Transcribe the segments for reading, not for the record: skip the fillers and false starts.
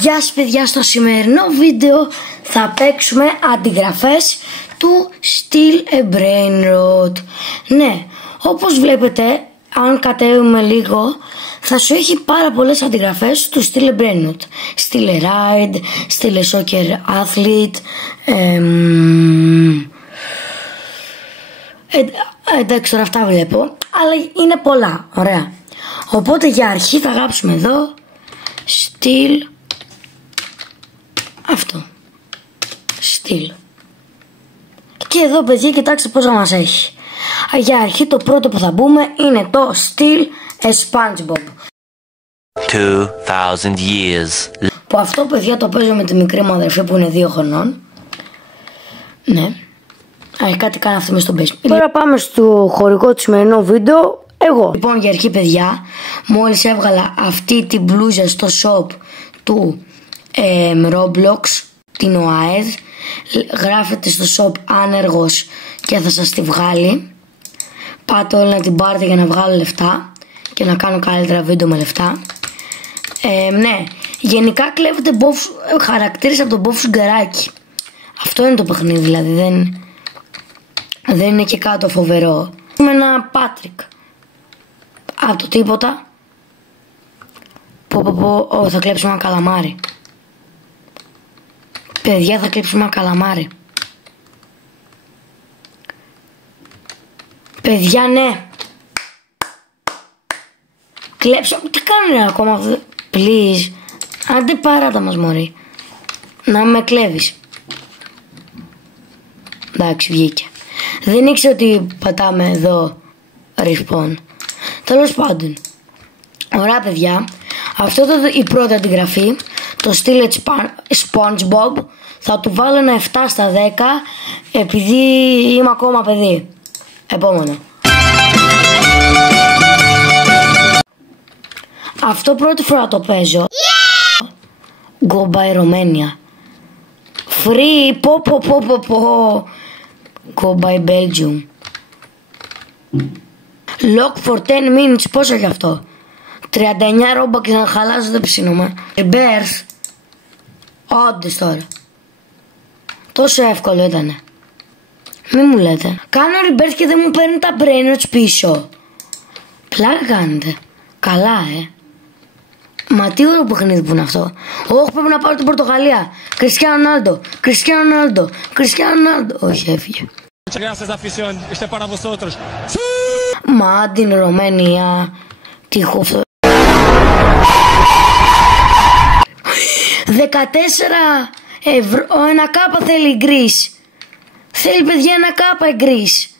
Γεια σας παιδιά, στο σημερινό βίντεο θα παίξουμε αντιγραφές του Steal a Brain Rot. Ναι, όπως βλέπετε, αν κατέβουμε λίγο, θα σου έχει πάρα πολλές αντιγραφές του Steal a Brain Rot. Steal a Ride, Steal a Soccer Athlete, εντάξει τώρα αυτά βλέπω, αλλά είναι πολλά, ωραία. Οπότε για αρχή θα γράψουμε εδώ Steal αυτό, Steal. Και εδώ παιδιά κοιτάξτε πόσα μας έχει. Για αρχή το πρώτο που θα μπούμε είναι το Steal a SpongeBob. 2000 years. Που αυτό παιδιά το παίζω με τη μικρή μου αδερφή που είναι 2 χρονών. Ναι. Κάτι κάνει αυτό μες στο basement. Τώρα πάμε στο χωρικό του σημερινού βίντεο. Εγώ. Λοιπόν για αρχή παιδιά, μόλις έβγαλα αυτή την μπλούζα στο shop του Roblox, την ΟΑΕΔ. Γράφετε στο shop άνεργος και θα σας τη βγάλει. Πάτε όλοι να την πάρετε για να βγάλω λεφτά και να κάνω καλύτερα βίντεο με λεφτά. Ναι, γενικά κλέβετε χαρακτήρες από τον Μπόφ Σουγκεράκι. Αυτό είναι το παιχνίδι, δηλαδή δεν είναι και κάτω φοβερό. Με ένα Πάτρικ. Από το τίποτα. Θα κλέψουμε ένα καλαμάρι. Παιδιά, θα κλέψουμε ένα καλαμάρι. Παιδιά, ναι. Κλέψαμε. Τι κάνουν ακόμα. Please. Άντε παράτα μας μωρή. Να με κλέβεις. Εντάξει, βγήκε. Δεν ήξερα ότι πατάμε εδώ respawn. Τέλος πάντων. Ωραία παιδιά. Αυτό η πρώτη αντιγραφή, το Steal a SpongeBob, θα του βάλω ένα 7 στα 10 επειδή είμαι ακόμα παιδί. Επόμενο. Αυτό πρώτη φορά το παίζω. Go by Romania. Free. Go by Belgium. Lock for 10 minutes. Πόσο γι' αυτό? 39 ρόμπα και να χαλάσω δεν ψήνομαι. Rebirth. Όντως τώρα. Τόσο εύκολο ήτανε. Μη μου λέτε. Κάνω rebirth και δεν μου παίρνει τα brain rots πίσω. Πλάκα κάνετε. Καλά Μα τι ωραίο παιχνίδι που είναι αυτό. Όχι, πρέπει να πάρω την Πορτογαλία. Κριστιάνο Ρονάλντο. Κριστιάνο Ρονάλντο. Κριστιάνο Ρονάλντο. Όχι, έφυγε. Μα την Ρωμανία. Τι χούφτο. 14 ευρώ. Ένα κάπα θέλει γκρίς. Θέλει παιδιά ένα κάπα γκρίς.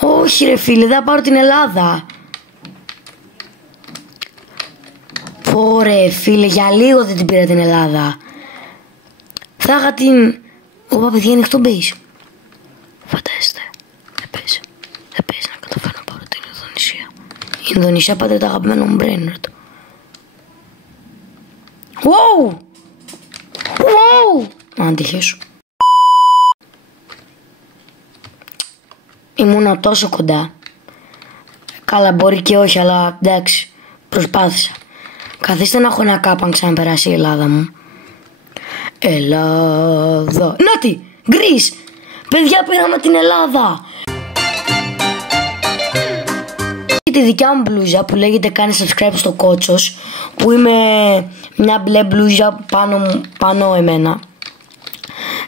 Όχι ρε φίλε, θα πάρω την Ελλάδα. Ωραία φίλε, για λίγο δεν την πήρα την Ελλάδα. Θα είχα την... Ωπα παιδιά είναι ανοιχτό base. Φαντάζεστε. Δεν παίζει να καταφέρω να πάρω την Ινδονησία. Η Ινδονησία πάντα το αγαπημένο μου brain rot. Wow! Wow! Αν τυχαίσου. Ήμουνα τόσο κοντά. Καλά μπορεί και όχι, αλλά εντάξει, προσπάθησα. Καθίστε να έχω ένα κάπαν ξαναπεράσει η Ελλάδα μου. Ελλάδα. Νάτι! Γκρίς! Παιδιά πήραμε την Ελλάδα! Τη δικιά μου μπλούζα που λέγεται κάνει subscribe στο Κότσος, που είμαι μια μπλε μπλούζα πάνω εμένα.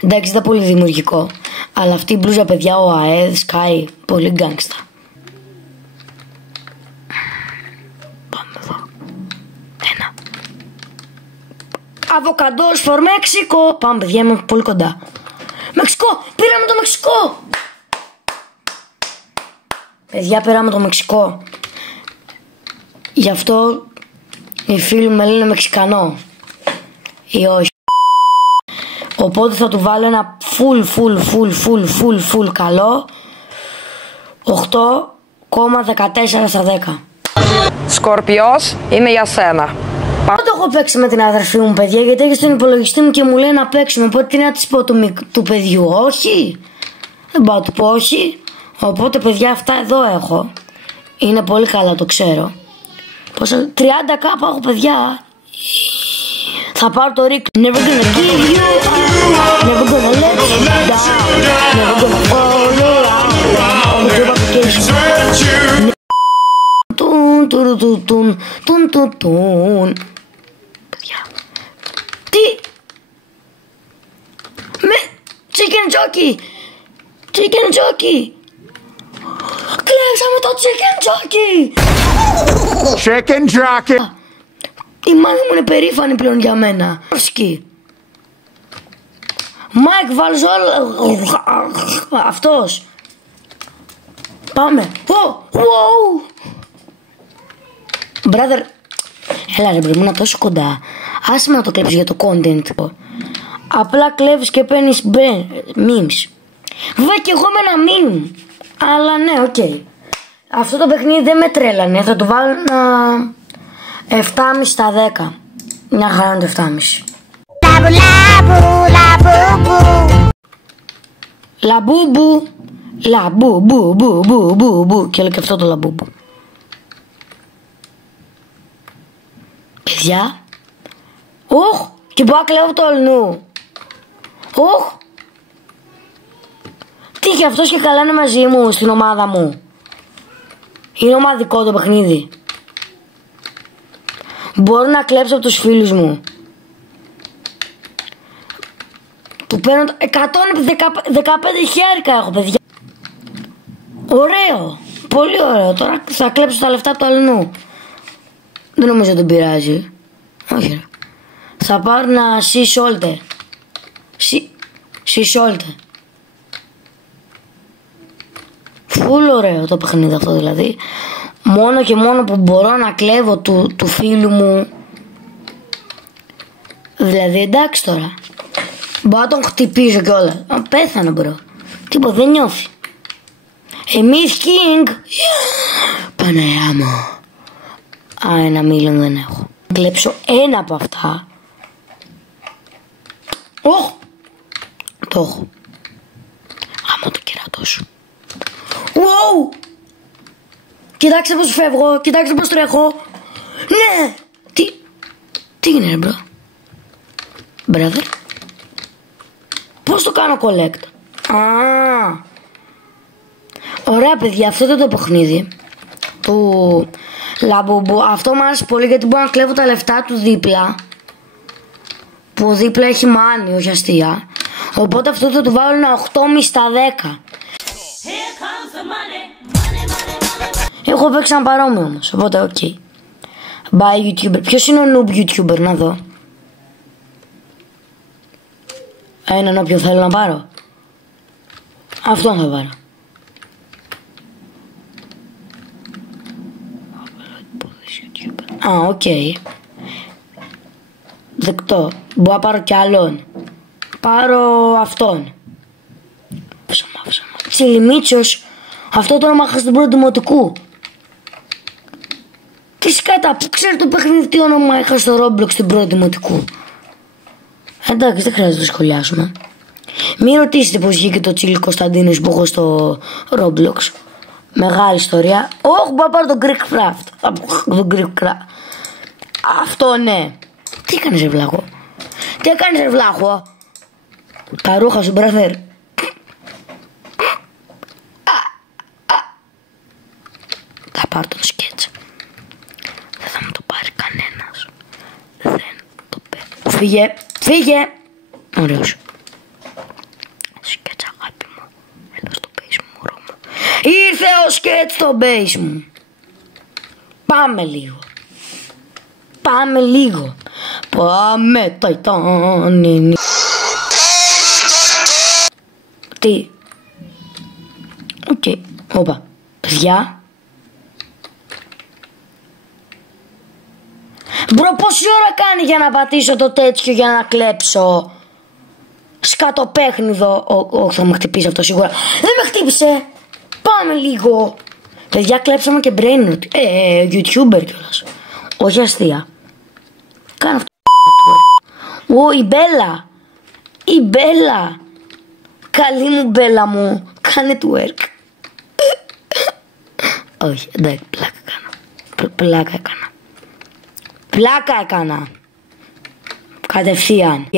Εντάξει ήταν πολύ δημιουργικό, αλλά αυτή η μπλούζα παιδιά ο ΑΕΔ σκάει πολύ γκάγκστα. Πάμε εδώ. Ένα. Αβοκαντός for Mexico. Πάμε παιδιά, είμαι πολύ κοντά. Μεξικό! Πήραμε το Μεξικό! Παιδιά πήραμε το Μεξικό. Γι' αυτό οι φίλοι με λένε Μεξικανό. Ή όχι. Οπότε θα του βάλω ένα full καλό 8,14 στα 10. Σκορπιός είναι για σένα. Δεν το έχω παίξει με την αδερφή μου παιδιά, γιατί έχει στον υπολογιστή μου και μου λέει να παίξουμε. Οπότε τι να της πω του παιδιού? Όχι. Δεν πάω να του πω όχι. Οπότε παιδιά αυτά εδώ έχω. Είναι πολύ καλά, το ξέρω. Πόσο? 30 κάπα έχω παιδιά. Θα πάρω το Rick. Never gonna give you up. Never gonna let you down. Never gonna fall around. On the job application. Τουν, τουν, τουν, τουν, τουν, τουν, τουν. Παιδιά. Τι. Με. Chicken jockey. Chicken jockey. Κλέψαμε το chicken jockey. Chicken jockey. Η μάνα μου είναι περήφανη πλέον για μένα. Μάικ, βάλεις όλα. Αυτός. Πάμε. Brother. Έλα ρε μπρε, ήμουν τόσο κοντά. Άσε με να το κλέψεις για το content. Απλά κλέβεις και παίρνεις memes. Βέβαια και εγώ με ένα meme. Αλλά ναι, οκ. Αυτό το παιχνίδι δεν με τρέλανε. Θα το βάλω ένα 7,5 στα 10. Μια χαρά είναι το 7,5. Λαμπούμπου. Λαμπούμπου. Και λέω και αυτό το λαμπούμπου. Παιδιά. Οχ. Και πάω κλέβω το ολνού. Οχ. Τι και αυτός και καλά είναι μαζί μου στην ομάδα μου. Είναι ομαδικό το παιχνίδι. Μπορώ να κλέψω από τους φίλους μου. Που παίρνω 115 χέρια έχω παιδιά. Ωραίο. Πολύ ωραίο. Τώρα θα κλέψω τα λεφτά του αλλού. Δεν νομίζω ότι τον πειράζει. Όχι. Θα πάρω ένα σισόλτε. Σισόλτε. Φουλ ωραίο το παιχνίδι αυτό δηλαδή. Μόνο και μόνο που μπορώ να κλέβω του φίλου μου. Δηλαδή εντάξει τώρα. Μπορώ να τον χτυπήσω κιόλας. Πέθανε μπρο. Τίποτα δεν νιώθει. Εμείς King. Παναγιά μου. Α, ένα μήλον δεν έχω. Κλέψω ένα από αυτά. Οχ. Το έχω. Γάμω το κερατό σου. Wow. Κοιτάξτε πως φεύγω. Κοιτάξτε πως τρέχω. Ναι. Τι είναι ρε μπρο. Brother. Πώς το κάνω collect. Ωραία παιδιά. Αυτό ήταν το παιχνίδι του Λαμπούμπου. Αυτό μου άρεσε πολύ γιατί μπορώ να κλέβω τα λεφτά του δίπλα. Που δίπλα έχει μάνι, όχι αστεία. Οπότε αυτό θα του βάλω ένα 8,5 στα 10. Έχω παίξει ένα παρόμοιο όμως. Οπότε οκ. Bye YouTuber. Ποιος είναι ο noob YouTuber να δω. Έναν όποιον θέλω να πάρω. Αυτόν θα πάρω. Α, οκ. Δεκτό. Μπορώ να πάρω κι άλλον. Πάρω αυτόν. Τσιλιμίτσος. Αυτό το όνομα είχα στην πρώτη δημοτικού. Τι σκάτα, που ξέρει το παιχνίδι τι όνομα είχα στο Roblox στην πρώτη δημοτικού. Εντάξει, δεν χρειάζεται να το σχολιάσουμε. Μην ρωτήσετε πως βγήκε το Τσίλι Κωνσταντίνος που έχω στο Roblox. Μεγάλη ιστορία. Όχι, μπορώ να πάρω τον Greek Craft. Τον Greek Craft. Αυτό ναι. Τι έκανες ρε βλάχο. Τι έκανες ρε βλάχο. Τα ρούχα σου μπραθέρ. Θα πάρω τον σκέτσα. Δεν θα μου το πάρει κανένας. Δεν το παίρνω. Φύγε. Φύγε. Ωραίος. Σκέτσα αγάπη μου. Έλα στο base μου μωρό μου. Ήρθε ο σκέτ στο base μου. Πάμε λίγο. Πάμε λίγο. Πάμε Ταϊτάνι. Τι. Οκ. Όπα. Παιδιά. Μπρο, πόση ώρα κάνει για να πατήσω το τέτοιο για να κλέψω. Σκατοπέχνιδο. Όχι, θα με χτυπήσει αυτό σίγουρα. Δεν με χτύπησε. Πάμε λίγο. Παιδιά, κλέψαμε και brain rot. YouTuber κιόλας. Όχι αστεία. Κάνω αυτό. Ω, η Μπέλα. Η Μπέλα. Καλή μου Μπέλα μου. Κάνε twerk. Όχι, εντάξει, πλάκα έκανα. Πλάκα έκανα. Κατευθείαν.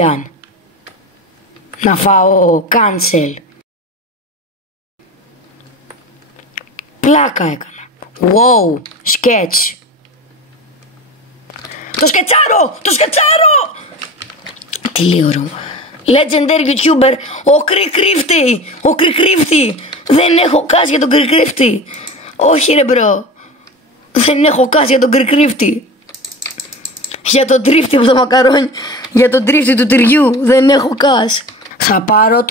Να φάω cancel. Πλάκα έκανα. Wow, sketch. Το σκετσάρω! Τι λέω ρε. Legendary YouTuber, ο Κρικρίφτη. Δεν έχω κάσει για τον Κρικρίφτη. Όχι ρε μπρο. Δεν έχω κάσει για τον Κρικρίφτη. Για τον τρίφτη από το μακαρόνι. Για τον τρίφτη του τυριού. Δεν έχω κάσει. Θα πάρω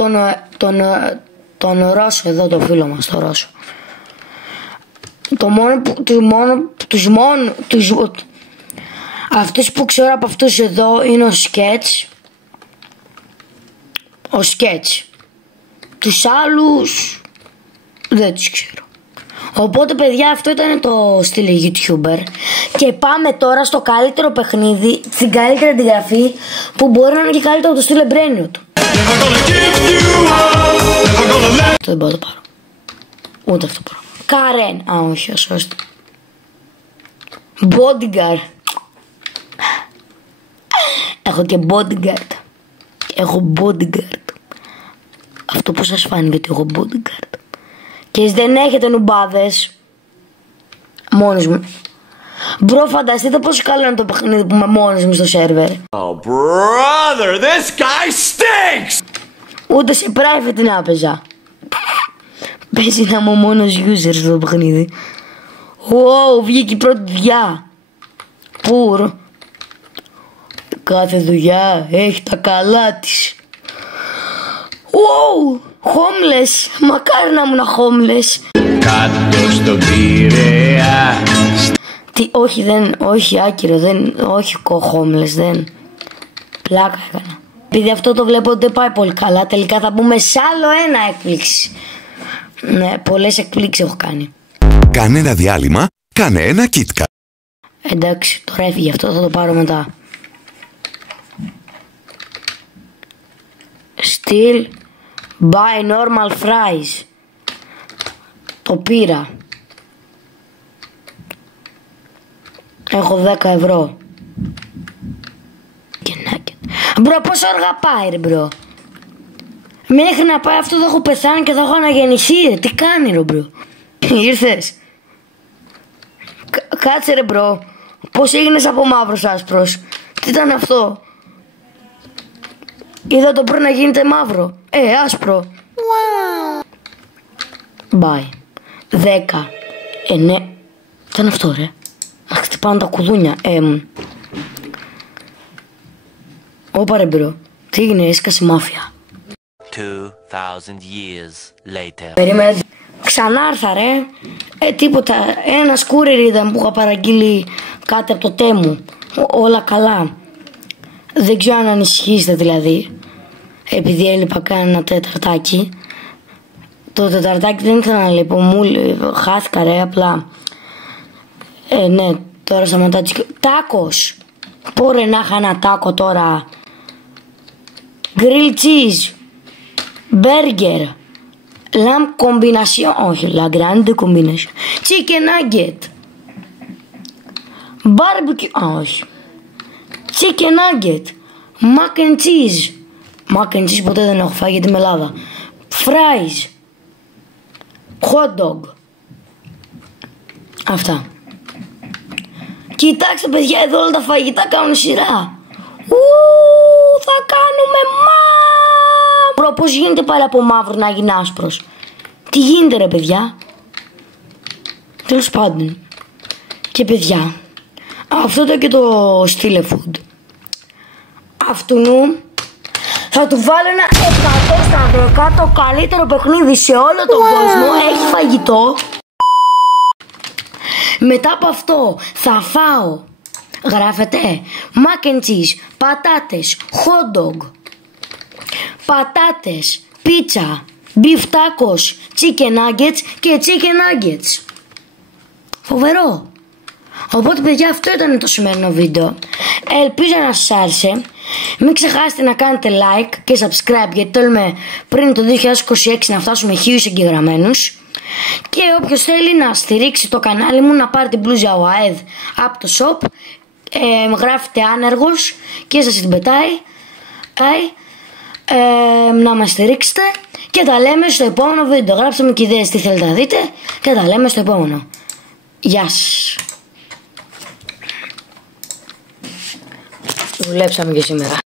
τον Ρώσο εδώ, το φίλο μας, το Ρώσο. Αυτούς που ξέρω από αυτούς εδώ είναι ο Sketch. Τους άλλους δεν τους ξέρω. Οπότε παιδιά, αυτό ήταν το στυλ YouTuber. Και πάμε τώρα στο καλύτερο παιχνίδι, στην καλύτερη αντιγραφή που μπορεί να είναι και καλύτερο από το στυλ εμπρένιο του. Αυτό δεν μπορώ να το πάρω. Ούτε αυτό μπορώ. Καρέν. Α, όχι, σωστά. Bodyguard. Έχω και bodyguard. Αυτό πώς σας φάνηκε ότι έχω bodyguard? Και εσείς δεν έχετε νουμπάδες. Μόνος μου. Μπρο, φανταστείτε πόσο καλό είναι το παιχνίδι που είμαι μόνος μου στο σερβερ. Oh brother, this guy stinks! Ούτε σε private να παίζα. Παίζει να είμαι ο μόνος user στο παιχνίδι. Wow, βγήκε η πρώτη δουλειά. Πουρ. Κάθε δουλειά έχει τα καλά της. Wow, homeless. Μακάρι να ήμουν homeless. Κάτω στον Πειραιά. Τι, όχι άκυρο, όχι homeless, δεν. Πλάκα έκανα. Επειδή αυτό το βλέπω ότι δεν πάει πολύ καλά, τελικά θα μπούμε σε άλλο ένα έκπληξη. Ναι, πολλές εκπλήξεις έχω κάνει. Κάνε ένα διάλειμμα, κάνε ένα KitKat. Εντάξει, τώρα έφυγε αυτό, θα το πάρω μετά. Still buy normal fries. Το πήρα. Έχω 10 ευρώ. Μπρο, πόσο αργά πάει ρε μπρο? Μέχρι να πάει αυτό θα έχω πεθάνει και θα έχω αναγεννηθεί ρε. Τι κάνει ρε μπρο? Ήρθες? Κάτσε ρε μπρο. Πώς έγινες από μαύρος άσπρος? Τι ήταν αυτό? Είδα το πριν να γίνεται μαύρο. Άσπρο. Bye. 10. Ναι. Τι ήταν αυτό ρε? Μα χτυπάνε τα κουδούνια. Όπα ρε μπρο. Τι έγινε, έσκασε μάφια. 2000 years later. Περίμενε. Ξανάρθα ρε. Τίποτα. Ένα courier ήταν που είχα παραγγείλει κάτι από το Τέμου. Όλα καλά. Δεν ξέρω αν ανησυχήσετε δηλαδή. Επειδή έλειπα κάνα τεταρτάκι. Το τεταρτάκι δεν ήθελα να λείπω. Χάθηκα ρε απλά. Ναι, τώρα σταματάω. Τάκος. Πόρε να είχα ένα τάκο τώρα. Grilled cheese. Burger. Lamb combination. Όχι, la grande combination. Chicken nugget. Barbecue. Όχι. Chicken nugget. Mac and cheese. Mac and cheese ποτέ δεν έχω φάει γιατί είμαι Ελλάδα. Fries. Hot dog. Αυτά. Κοιτάξτε παιδιά, εδώ όλα τα φαγητά κάνουν σειρά. Θα κάνουμε μαύρο. Πώς γίνεται πάλι από μαύρο να γίνει άσπρος? Τι γίνεται ρε παιδιά? Τέλος πάντων. Και παιδιά, αυτό το και το στήλε food. Αυτού θα του βάλω ένα 100 στα 10, το καλύτερο παιχνίδι σε όλο τον κόσμο. Έχει φαγητό. Μετά από αυτό θα φάω, γράφετε, mac and cheese, πατάτες, hot dog, πατάτες, πίτσα, beef tacos, chicken nuggets και chicken nuggets. Φοβερό. Οπότε παιδιά, αυτό ήταν το σημερινό βίντεο. Ελπίζω να σας άρεσε. Μην ξεχάσετε να κάνετε like και subscribe, γιατί θέλουμε πριν το 2026 να φτάσουμε 1000 εγγεγραμμένους. Και όποιος θέλει να στηρίξει το κανάλι μου, να πάρει την μπλούζα ΟΑΕΔ από το shop, Γράφετε άνεργος και σας την πετάει. Να μας στηρίξετε και τα λέμε στο επόμενο βίντεο. Γράψτε μου και ιδέες τι θέλετε να δείτε και τα λέμε στο επόμενο. Γεια σας. Δουλέψαμε και σήμερα.